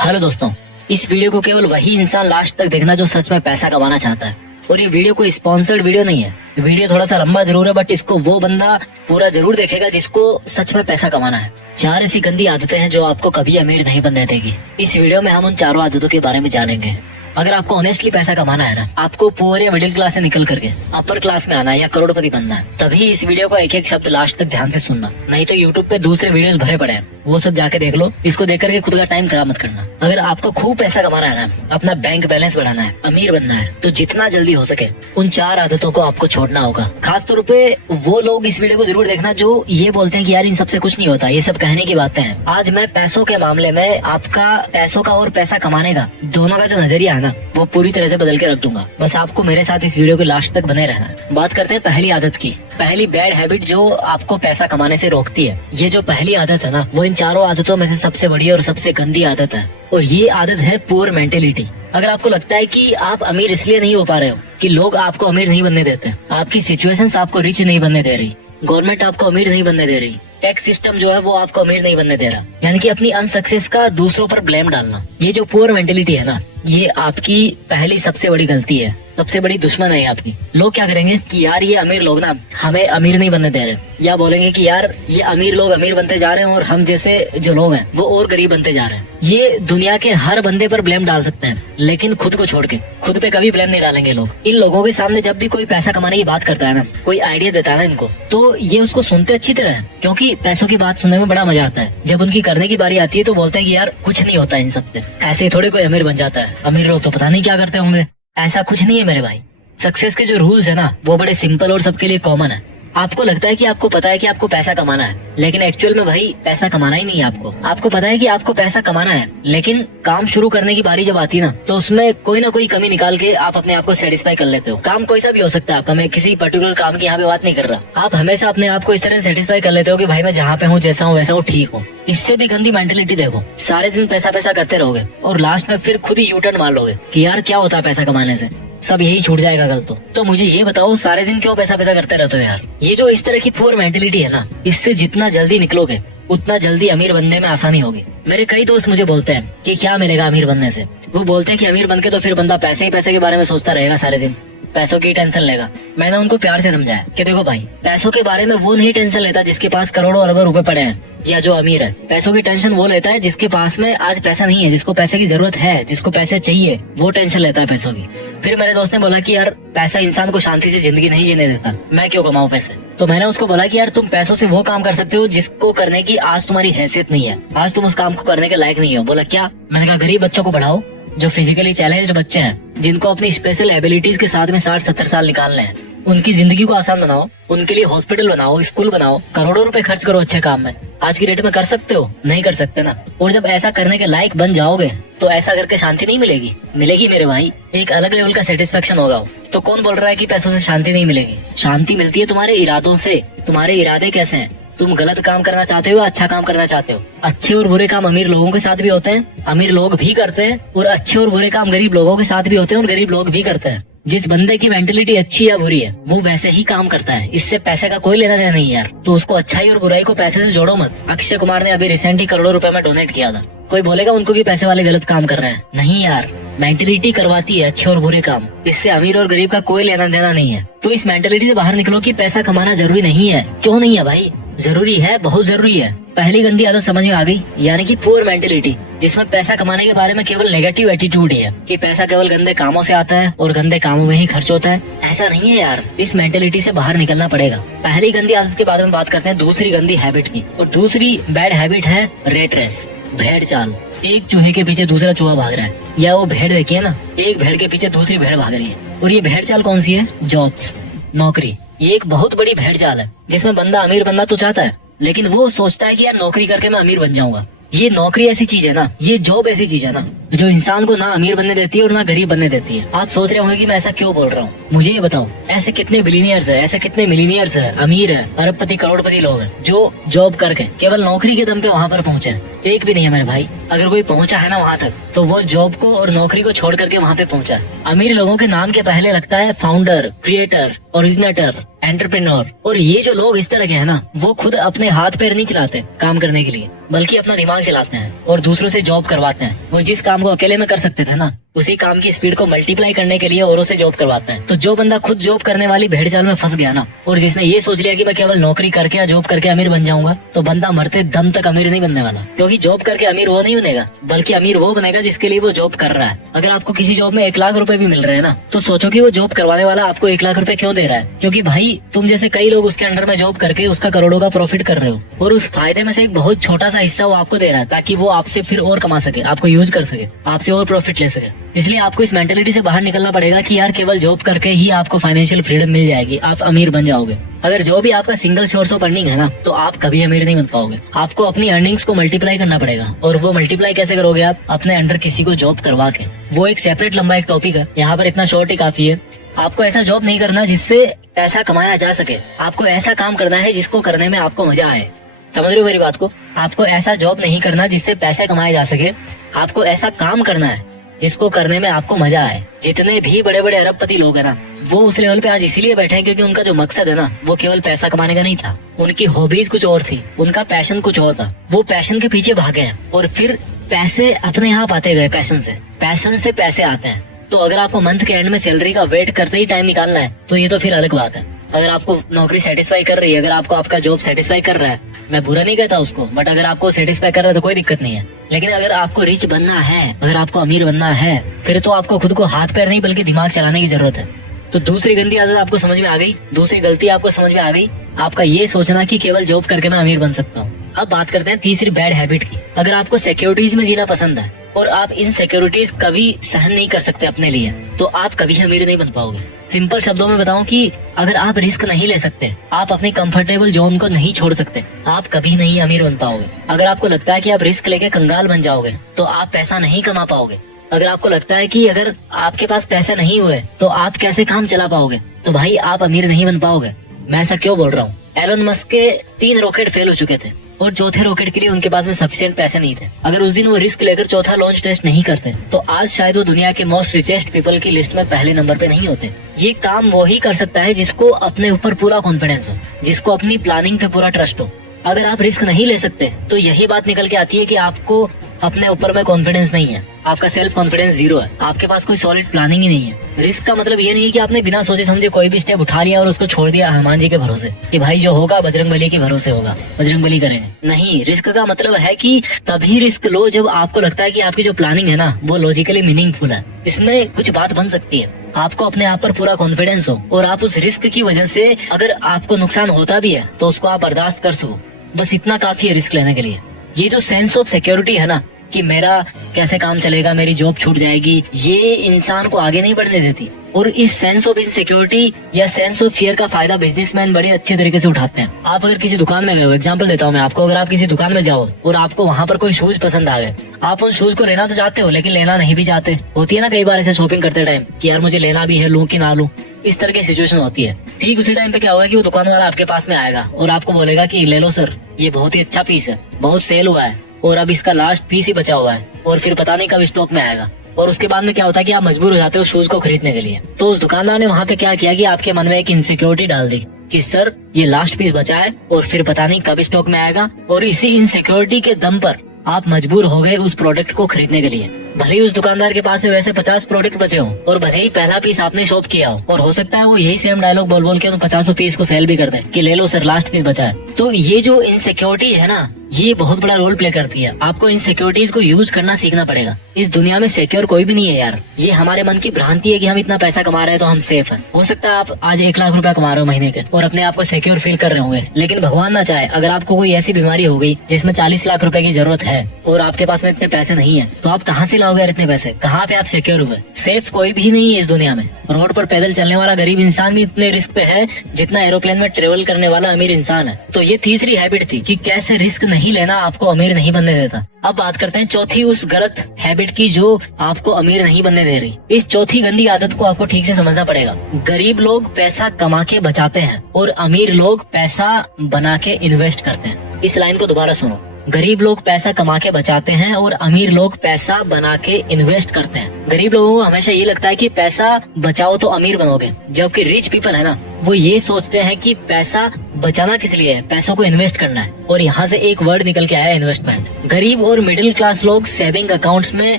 Hello दोस्तों, इस video को केवल वही इंसान लास्ट तक देखना जो सच में पैसा कमाना चाहता है। और ये वीडियो कोई स्पॉन्सर्ड वीडियो नहीं है। वीडियो थोड़ा सा लंबा जरूर है, बट इसको वो बंदा पूरा जरूर देखेगा जिसको सच में पैसा कमाना है। 4 ऐसी गंदी आदतें हैं जो आपको कभी अमीर नहीं बनने देगी। इस वीडियो में हम उन 4 आदतों के बारे में जानेंगे। अगर आपको ऑनेस्टली पैसा कमाना है ना, आपको पुअर या मिडिल क्लास से निकल करके अपर क्लास में आना है या करोड़पति बनना है, तभी इस वीडियो को एक एक शब्द लास्ट तक ध्यान से सुनना। नहीं तो यूट्यूब पे दूसरे वीडियोस भरे पड़े हैं, वो सब जाके देख लो। इसको देख करके खुद का टाइम खराब मत करना। अगर आपको खूब पैसा कमाना है ना, अपना बैंक बैलेंस बढ़ाना है, अमीर बनना है, तो जितना जल्दी हो सके उन 4 आदतों को आपको छोड़ना होगा। खास तौर पे वो लोग इस वीडियो को जरूर देखना जो ये बोलते हैं कि यार इन सबसे कुछ नहीं होता, ये सब कहने की बातें हैं। आज मैं पैसों के मामले में आपका पैसों का और पैसा कमाने का दोनों का जो नजरिया है ना, वो पूरी तरह से बदल के रख दूंगा। बस आपको मेरे साथ इस वीडियो के लास्ट तक बने रहना है। बात करते हैं पहली आदत की। पहली बैड हैबिट जो आपको पैसा कमाने से रोकती है। ये जो पहली आदत है ना, वो इन 4 आदतों में से सबसे बड़ी और सबसे गंदी आदत है, और ये आदत है पुअर मेंटेलिटी। अगर आपको लगता है कि आप अमीर इसलिए नहीं हो पा रहे हो कि लोग आपको अमीर नहीं बनने देते, आपकी सिचुएशंस आपको रिच नहीं बनने दे रही, गवर्नमेंट आपको अमीर नहीं बनने दे रही, टैक्स सिस्टम जो है वो आपको अमीर नहीं बनने दे रहा, यानी कि अपनी अनसक्सेस का दूसरों पर ब्लेम डालना, ये जो पुअर मेंटेलिटी है ना, ये आपकी पहली सबसे बड़ी गलती है, सबसे बड़ी दुश्मन है आपकी। लोग क्या करेंगे कि यार ये अमीर लोग ना हमें अमीर नहीं बनने दे रहे, या बोलेंगे कि यार ये अमीर लोग अमीर बनते जा रहे हैं और हम जैसे जो लोग हैं वो और गरीब बनते जा रहे हैं। ये दुनिया के हर बंदे पर ब्लेम डाल सकते हैं, लेकिन खुद को छोड़ के खुद पे कभी ब्लेम नहीं डालेंगे लोग। इन लोगों के सामने जब भी कोई पैसा कमाने की बात करता है ना, कोई आइडिया देता है ना इनको, तो ये उसको सुनते अच्छी तरह है, क्योंकि पैसों की बात सुनने में बड़ा मजा आता है। जब उनकी करने की बारी आती है तो बोलते हैं कि यार कुछ नहीं होता इन सबसे, ऐसे ही थोड़े कोई अमीर बन जाता है, अमीर लोग तो पता नहीं क्या करते होंगे। ऐसा कुछ नहीं है मेरे भाई। सक्सेस के जो रूल्स है ना, वो बड़े सिंपल और सबके लिए कॉमन है। आपको लगता है कि आपको पता है कि आपको पैसा कमाना है, लेकिन एक्चुअल में भाई पैसा कमाना ही नहीं है आपको। आपको पता है कि आपको पैसा कमाना है, लेकिन काम शुरू करने की बारी जब आती है ना, तो उसमें कोई ना कोई कमी निकाल के आप अपने आप को सेटिस्फाई कर लेते हो। काम कोई सा भी हो सकता है आपका, मैं किसी पर्टिकुलर काम की यहाँ पे बात नहीं कर रहा। आप हमेशा अपने आप को इस तरह सेटिस्फाई कर लेते हो कि भाई मैं जहाँ पे हूँ, जैसा हूँ वैसा हूँ, ठीक हूँ। इससे भी गंदी मेंटेलिटी देखो, सारे दिन पैसा पैसा करते रहोगे और लास्ट में फिर खुद ही यूटर्न मार लोगे कि यार क्या होता है पैसा कमाने से, सब यही छूट जाएगा कल तो मुझे ये बताओ सारे दिन क्यों पैसा पैसा करते रहते हो यार। ये जो इस तरह की पुअर मेंटेलिटी है ना, इससे जितना जल्दी निकलोगे उतना जल्दी अमीर बनने में आसानी होगी। मेरे कई दोस्त मुझे बोलते हैं कि क्या मिलेगा अमीर बनने से। वो बोलते हैं कि अमीर बन के तो फिर बंदा पैसे ही पैसे के बारे में सोचता रहेगा, सारे दिन पैसों की टेंशन लेगा। मैंने उनको प्यार से समझाया कि देखो भाई, पैसों के बारे में वो नहीं टेंशन लेता जिसके पास करोड़ों अरबों रुपए पड़े हैं या जो अमीर है। पैसों की टेंशन वो लेता है जिसके पास में आज पैसा नहीं है, जिसको पैसे की जरूरत है, जिसको पैसे चाहिए, वो टेंशन लेता है पैसों की। फिर मेरे दोस्त ने बोला कि यार पैसा इंसान को शांति से जिंदगी नहीं जीने देता, मैं क्यों कमाऊं पैसे। तो मैंने उसको बोला कि यार तुम पैसों से वो काम कर सकते हो जिसको करने की आज तुम्हारी हैसियत नहीं है, आज तुम उस काम को करने के लायक नहीं हो। बोला क्या? मैंने कहा गरीब बच्चों को पढ़ाओ, जो फिजिकली चैलेंज्ड बच्चे हैं, जिनको अपनी स्पेशल एबिलिटीज के साथ में 60-70 साल निकालने हैं, उनकी जिंदगी को आसान बनाओ, उनके लिए हॉस्पिटल बनाओ, स्कूल बनाओ, करोड़ों रुपए खर्च करो अच्छे काम में। आज की डेट में कर सकते हो? नहीं कर सकते ना। और जब ऐसा करने के लायक बन जाओगे तो ऐसा करके शांति नहीं मिलेगी, मिलेगी मेरे भाई, एक अलग लेवल का सेटिस्फेक्शन होगा। तो कौन बोल रहा है कि पैसों से शांति नहीं मिलेगी? शांति मिलती है तुम्हारे इरादों से। तुम्हारे इरादे कैसे हैं? तुम गलत काम करना चाहते हो या अच्छा काम करना चाहते हो? अच्छे और बुरे काम अमीर लोगों के साथ भी होते हैं, अमीर लोग भी करते हैं, और अच्छे और बुरे काम गरीब लोगों के साथ भी होते हैं और गरीब लोग भी करते हैं। जिस बंदे की मेंटेलिटी अच्छी या बुरी है वो वैसे ही काम करता है, इससे पैसे का कोई लेना देना नहीं यार। तो उसको अच्छाई और बुराई को पैसे से जोड़ो मत। अक्षय कुमार ने अभी रिसेंटली करोड़ों रुपए में डोनेट किया था। कोई बोलेगा उनको भी पैसे वाले गलत काम कर रहे हैं? नहीं यार, मेंटेलिटी करवाती है अच्छे और बुरे काम, इससे अमीर और गरीब का कोई लेना देना नहीं है। तो इस मेंटेलिटी से बाहर निकलो कि पैसा कमाना जरूरी नहीं है। क्यों नहीं है भाई? जरूरी है, बहुत जरूरी है। पहली गंदी आदत समझ में आ गई, यानी कि पुअर मेंटेलिटी, जिसमें पैसा कमाने के बारे में केवल नेगेटिव एटीट्यूड ही है कि पैसा केवल गंदे कामों से आता है और गंदे कामों में ही खर्च होता है। ऐसा नहीं है यार, इस मेंटेलिटी से बाहर निकलना पड़ेगा। पहली गंदी आदत के बाद में बात करते हैं दूसरी गंदी हैबिट की, और दूसरी बैड हैबिट है रेट रेस, भेड़ चाल। एक चूहे के पीछे दूसरा चूहा भाग रहा है, या वो भेड़ देखिए ना, एक भेड़ के पीछे दूसरी भेड़ भाग रही है। और ये भेड़ चाल कौन सी है? जॉब्स, नौकरी। ये एक बहुत बड़ी भेड़ चाल है जिसमें बंदा अमीर बनना तो चाहता है, लेकिन वो सोचता है कि यार नौकरी करके मैं अमीर बन जाऊंगा। ये नौकरी ऐसी चीज है ना, ये जॉब ऐसी चीज है ना, जो इंसान को ना अमीर बनने देती है और ना गरीब बनने देती है। आप सोच रहे होंगे कि मैं ऐसा क्यों बोल रहा हूँ। मुझे ये बताओ, ऐसे कितने बिलीनियर्स है, ऐसे कितने मिलीनियर्स है, अमीर है, अरबपति करोड़पति लोग हैं जो जॉब करके केवल नौकरी के दम पे वहाँ पर पहुँचे? एक भी नहीं है मेरे भाई। अगर कोई पहुँचा है ना वहाँ तक, तो वो जॉब को और नौकरी को छोड़ करके वहाँ पे पहुँचा। अमीर लोगों के नाम के पहले लगता है फाउंडर, क्रिएटर, ओरिजिनेटर, एंटरप्रेन्योर। और ये जो लोग इस तरह के हैं ना, वो खुद अपने हाथ पैर नहीं चलाते काम करने के लिए, बल्कि अपना दिमाग चलाते हैं और दूसरों से जॉब करवाते हैं। वो जिस काम को अकेले में कर सकते थे ना, उसी काम की स्पीड को मल्टीप्लाई करने के लिए औरों से जॉब करवाते हैं। तो जो बंदा खुद जॉब करने वाली भेड़ चाल में फंस गया ना, और जिसने ये सोच लिया कि मैं केवल नौकरी करके या जॉब करके अमीर बन जाऊंगा, तो बंदा मरते दम तक अमीर नहीं बनने वाला। क्योंकि जॉब करके अमीर वो नहीं बनेगा, बल्कि अमीर वो बनेगा जिसके लिए वो जॉब कर रहा है। अगर आपको किसी जॉब में 1 लाख रुपए भी मिल रहे हैं ना, तो सोचो कि वो जॉब करवाने वाला आपको 1 लाख रुपए क्यों दे रहा है। क्योंकि भाई तुम जैसे कई लोग उसके अंडर में जॉब करके उसका करोड़ों का प्रॉफिट कर रहे हो, और उस फायदे में से एक बहुत छोटा सा हिस्सा वो आपको दे रहा है, ताकि वो आपसे फिर और कमा सके, आपको यूज कर सके, आपसे और प्रॉफिट ले सके। इसलिए आपको इस मेंटेलिटी से बाहर निकलना पड़ेगा कि यार केवल जॉब करके ही आपको फाइनेंशियल फ्रीडम मिल जाएगी, आप अमीर बन जाओगे। अगर जो भी आपका सिंगल सोर्स ऑफ अर्निंग है ना, तो आप कभी अमीर नहीं बन पाओगे। आपको अपनी अर्निंग्स को मल्टीप्लाई करना पड़ेगा। और वो मल्टीप्लाई कैसे करोगे आप? अपने अंडर किसी को जॉब करवा के। वो एक सेपरेट लंबा एक टॉपिक है, यहाँ पर इतना शॉर्ट ही काफी है। आपको ऐसा जॉब नहीं करना जिससे पैसा कमाया जा सके, आपको ऐसा काम करना है जिसको करने में आपको मजा आए। समझ रहे हो मेरी बात को? आपको ऐसा जॉब नहीं करना जिससे पैसे कमाए जा सके, आपको ऐसा काम करना है जिसको करने में आपको मजा आए। जितने भी बड़े बड़े अरबपति लोग हैं ना, वो उस लेवल पे आज इसीलिए बैठे हैं क्योंकि उनका जो मकसद है ना, वो केवल पैसा कमाने का नहीं था। उनकी हॉबीज कुछ और थी, उनका पैशन कुछ और था। वो पैशन के पीछे भागे हैं और फिर पैसे अपने आप आते गए। पैशन से पैसे आते हैं। तो अगर आपको मंथ के एंड में सैलरी का वेट करते ही टाइम निकालना है, तो ये तो फिर अलग बात है। अगर आपको नौकरी सेटिस्फाई कर रही है, अगर आपको आपका जॉब सेटिस्फाई कर रहा है, मैं बुरा नहीं कहता उसको, बट अगर आपको सेटिस्फाई कर रहा है तो कोई दिक्कत नहीं है। लेकिन अगर आपको रिच बनना है, अगर आपको अमीर बनना है, फिर तो आपको खुद को हाथ पैर नहीं बल्कि दिमाग चलाने की जरूरत है। तो दूसरी गंदी आदत आपको समझ में आ गई, दूसरी गलती आपको समझ में आ गई, आपका ये सोचना कि केवल जॉब करके मैं अमीर बन सकता हूँ। अब बात करते हैं तीसरी बैड हैबिट की। अगर आपको सिक्योरिटीज में जीना पसंद है और आप इन सिक्योरिटीज कभी सहन नहीं कर सकते अपने लिए, तो आप कभी अमीर नहीं बन पाओगे। सिंपल शब्दों में बताऊं कि अगर आप रिस्क नहीं ले सकते, आप अपने कंफर्टेबल जोन को नहीं छोड़ सकते, आप कभी नहीं अमीर बन पाओगे। अगर आपको लगता है कि आप रिस्क लेके कंगाल बन जाओगे, तो आप पैसा नहीं कमा पाओगे। अगर आपको लगता है कि अगर आपके पास पैसे नहीं हुए तो आप कैसे काम चला पाओगे, तो भाई आप अमीर नहीं बन पाओगे। मैं ऐसा क्यों बोल रहा हूँ? एलन मस्क के 3 रॉकेट फेल हो चुके थे और चौथे रॉकेट के लिए उनके पास में सफिशिएंट पैसे नहीं थे। अगर उस दिन वो रिस्क लेकर चौथा लॉन्च टेस्ट नहीं करते, तो आज शायद वो दुनिया के मोस्ट रिचेस्ट पीपल की लिस्ट में पहले नंबर पे नहीं होते। ये काम वो ही कर सकता है जिसको अपने ऊपर पूरा कॉन्फिडेंस हो, जिसको अपनी प्लानिंग पे पूरा ट्रस्ट हो। अगर आप रिस्क नहीं ले सकते, तो यही बात निकल के आती है कि आपको अपने ऊपर में कॉन्फिडेंस नहीं है, आपका सेल्फ कॉन्फिडेंस 0 है, आपके पास कोई सॉलिड प्लानिंग ही नहीं है। रिस्क का मतलब ये नहीं है कि आपने बिना सोचे समझे कोई भी स्टेप उठा लिया और उसको छोड़ दिया हनुमान जी के भरोसे कि भाई जो होगा बजरंग बली के भरोसे होगा, बजरंग बली करेंगे। नहीं, रिस्क का मतलब है कि तभी रिस्क लो जब आपको लगता है कि आपकी जो प्लानिंग है ना, वो लॉजिकली मीनिंगफुल है, इसमें कुछ बात बन सकती है, आपको अपने आप पर पूरा कॉन्फिडेंस हो और आप उस रिस्क की वजह से अगर आपको नुकसान होता भी है तो उसको आप बर्दाश्त कर सको। बस इतना काफी है रिस्क लेने के लिए। ये जो सेंस ऑफ सिक्योरिटी है ना, कि मेरा कैसे काम चलेगा, मेरी जॉब छूट जाएगी, ये इंसान को आगे नहीं बढ़ने देती। और इस सेंस ऑफ इनसिक्योरिटी या सेंस ऑफ फियर का फायदा बिजनेसमैन बड़े अच्छे तरीके से उठाते हैं। आप अगर किसी दुकान में गए हो, एग्जांपल देता हूँ मैं आपको, अगर आप किसी दुकान में जाओ और आपको वहाँ पर कोई शूज पसंद आ गए, आप उन शूज को लेना तो चाहते हो लेकिन लेना नहीं भी चाहते। होती है ना कई बार ऐसे शॉपिंग करते टाइम कि यार मुझे लेना भी है, लूं कि ना लूं, इस तरह की सिचुएशन होती है। ठीक उसी टाइम पे क्या होगा कि वो दुकान वाला आपके पास में आएगा और आपको बोलेगा कि ले लो सर, ये बहुत ही अच्छा पीस है, बहुत सेल हुआ है और अब इसका लास्ट पीस ही बचा हुआ है और फिर पता नहीं कब स्टॉक में आएगा। और उसके बाद में क्या होता है कि आप मजबूर हो जाते हो शूज को खरीदने के लिए। तो उस दुकानदार ने वहाँ पे क्या किया कि आपके मन में एक इनसिक्योरिटी डाल दी कि सर ये लास्ट पीस बचा है और फिर पता नहीं कब स्टॉक में आएगा। और इसी इनसिक्योरिटी के दम पर आप मजबूर हो गए उस प्रोडक्ट को खरीदने के लिए। भले ही उस दुकानदार के पास में वैसे 50 प्रोडक्ट बचे हो और भले ही पहला पीस आपने शॉप किया हो, और हो सकता है वो यही सेम डायलॉग बोल बोल के उन 50 पीस को सेल भी कर दे कि ले लो सर लास्ट पीस बचा है। तो ये जो इनसिक्योरिटीज है ना, ये बहुत बड़ा रोल प्ले करती है। आपको इन सिक्योरिटीज को यूज करना सीखना पड़ेगा। इस दुनिया में सिक्योर कोई भी नहीं है यार। ये हमारे मन की भ्रांति है कि हम इतना पैसा कमा रहे हैं तो हम सेफ हैं। हो सकता है आप आज 1 लाख रुपया कमा रहे हो महीने के और अपने आप को सिक्योर फील कर रहे होंगे, लेकिन भगवान ना चाहे अगर आपको कोई ऐसी बीमारी हो गई जिसमें 40 लाख रुपए की जरूरत है और आपके पास में इतने पैसे नहीं है, तो आप कहाँ से लाओगे इतने पैसे? कहाँ पे आप सिक्योर हुए? सेफ कोई भी नहीं है इस दुनिया में। रोड पर पैदल चलने वाला गरीब इंसान भी इतने रिस्क पे है जितना एरोप्लेन में ट्रेवल करने वाला अमीर इंसान है। तो ये तीसरी हैबिट थी कि कैसे रिस्क नहीं लेना आपको अमीर नहीं बनने देता। अब बात करते हैं चौथी उस गलत हैबिट की जो आपको अमीर नहीं बनने दे रही। इस चौथी गंदी आदत को आपको ठीक से समझना पड़ेगा। गरीब लोग पैसा कमा के बचाते हैं और अमीर लोग पैसा बना के इन्वेस्ट करते हैं। इस लाइन को दोबारा सुनो, गरीब लोग पैसा कमा के बचाते हैं और अमीर लोग पैसा बना के इन्वेस्ट करते हैं। गरीब लोगों को हमेशा ये लगता है कि पैसा बचाओ तो अमीर बनोगे, जबकि रिच पीपल है ना, वो ये सोचते हैं कि पैसा बचाना किस लिए है, पैसों को इन्वेस्ट करना है। और यहाँ से एक वर्ड निकल के आया, इन्वेस्टमेंट। गरीब और मिडिल क्लास लोग सेविंग अकाउंट्स में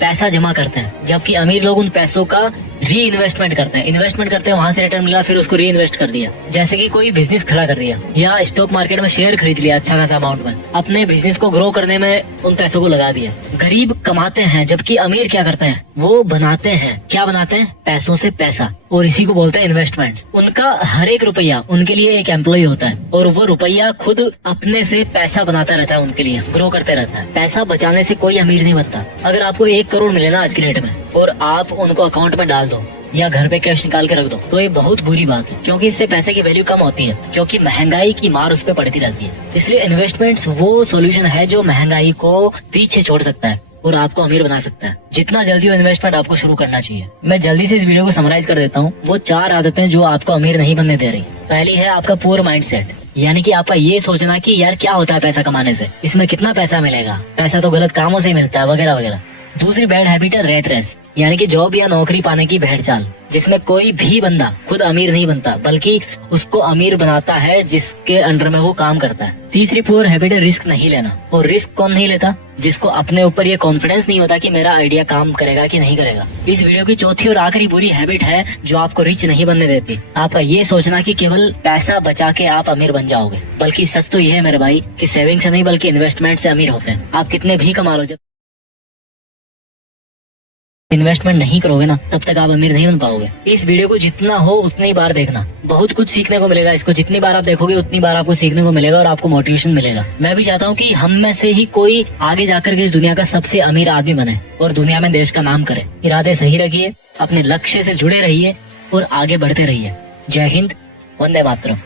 पैसा जमा करते हैं, जबकि अमीर लोग उन पैसों का री इन्वेस्टमेंट करते हैं। इन्वेस्टमेंट करते हैं, वहाँ से रिटर्न मिला, फिर उसको री इन्वेस्ट कर दिया। जैसे कि कोई बिजनेस खड़ा कर दिया या स्टॉक मार्केट में शेयर खरीद लिया अच्छा खासा अमाउंट में, अपने बिजनेस को ग्रो करने में उन पैसों को लगा दिया। गरीब कमाते हैं, जबकि अमीर क्या करते हैं, वो बनाते हैं। क्या बनाते हैं? पैसों से पैसा, और इसी को बोलते हैं इन्वेस्टमेंट्स। उनका हर एक रुपया उनके लिए एक एम्प्लॉय होता है, और वो रुपया खुद अपने से पैसा बनाता रहता है, उनके लिए ग्रो करते रहता है। पैसा बचाने से कोई अमीर नहीं बनता। अगर आपको 1 करोड़ मिले ना आज की डेट में, और आप उनको अकाउंट में डाल दो या घर पे कैश निकाल के रख दो, तो ये बहुत बुरी बात है, क्योंकि इससे पैसे की वैल्यू कम होती है, क्योंकि महंगाई की मार उस पर पड़ती रहती है। इसलिए इन्वेस्टमेंट्स वो सॉल्यूशन है जो महंगाई को पीछे छोड़ सकता है और आपको अमीर बना सकता है। जितना जल्दी हो इन्वेस्टमेंट आपको शुरू करना चाहिए। मैं जल्दी से इस वीडियो को समराइज कर देता हूँ। वो 4 आदतें जो आपको अमीर नहीं बनने दे रही। पहली है आपका पुअर माइंडसेट, यानी कि आपका ये सोचना कि यार क्या होता है पैसा कमाने से, इसमें कितना पैसा मिलेगा, पैसा तो गलत कामों से ही मिलता है, वगैरह वगैरह। दूसरी बैड हैबिट है रेट रेस, यानी कि जॉब या नौकरी पाने की भेड़ चाल, जिसमें कोई भी बंदा खुद अमीर नहीं बनता, बल्कि उसको अमीर बनाता है जिसके अंडर में वो काम करता है। तीसरी पुअर हैबिट है रिस्क नहीं लेना। और रिस्क कौन नहीं लेता? जिसको अपने ऊपर ये कॉन्फिडेंस नहीं होता कि मेरा आइडिया काम करेगा कि नहीं करेगा। इस वीडियो की चौथी और आखिरी बुरी हैबिट है जो आपको रिच नहीं बनने देती, आपका ये सोचना कि केवल पैसा बचा के आप अमीर बन जाओगे। बल्कि सच तो ये है मेरे भाई कि सेविंग से नहीं बल्कि इन्वेस्टमेंट से अमीर होते हैं। आप कितने भी कमा लो, जब इन्वेस्टमेंट नहीं करोगे ना, तब तक आप अमीर नहीं बन पाओगे। इस वीडियो को जितना हो उतनी बार देखना, बहुत कुछ सीखने को मिलेगा। इसको जितनी बार आप देखोगे उतनी बार आपको सीखने को मिलेगा और आपको मोटिवेशन मिलेगा। मैं भी चाहता हूँ कि हम में से ही कोई आगे जाकर के इस दुनिया का सबसे अमीर आदमी बने और दुनिया में देश का नाम करे। इरादे सही रखिए, अपने लक्ष्य से जुड़े रहिए और आगे बढ़ते रहिए। जय हिंद, वंदे मातरम।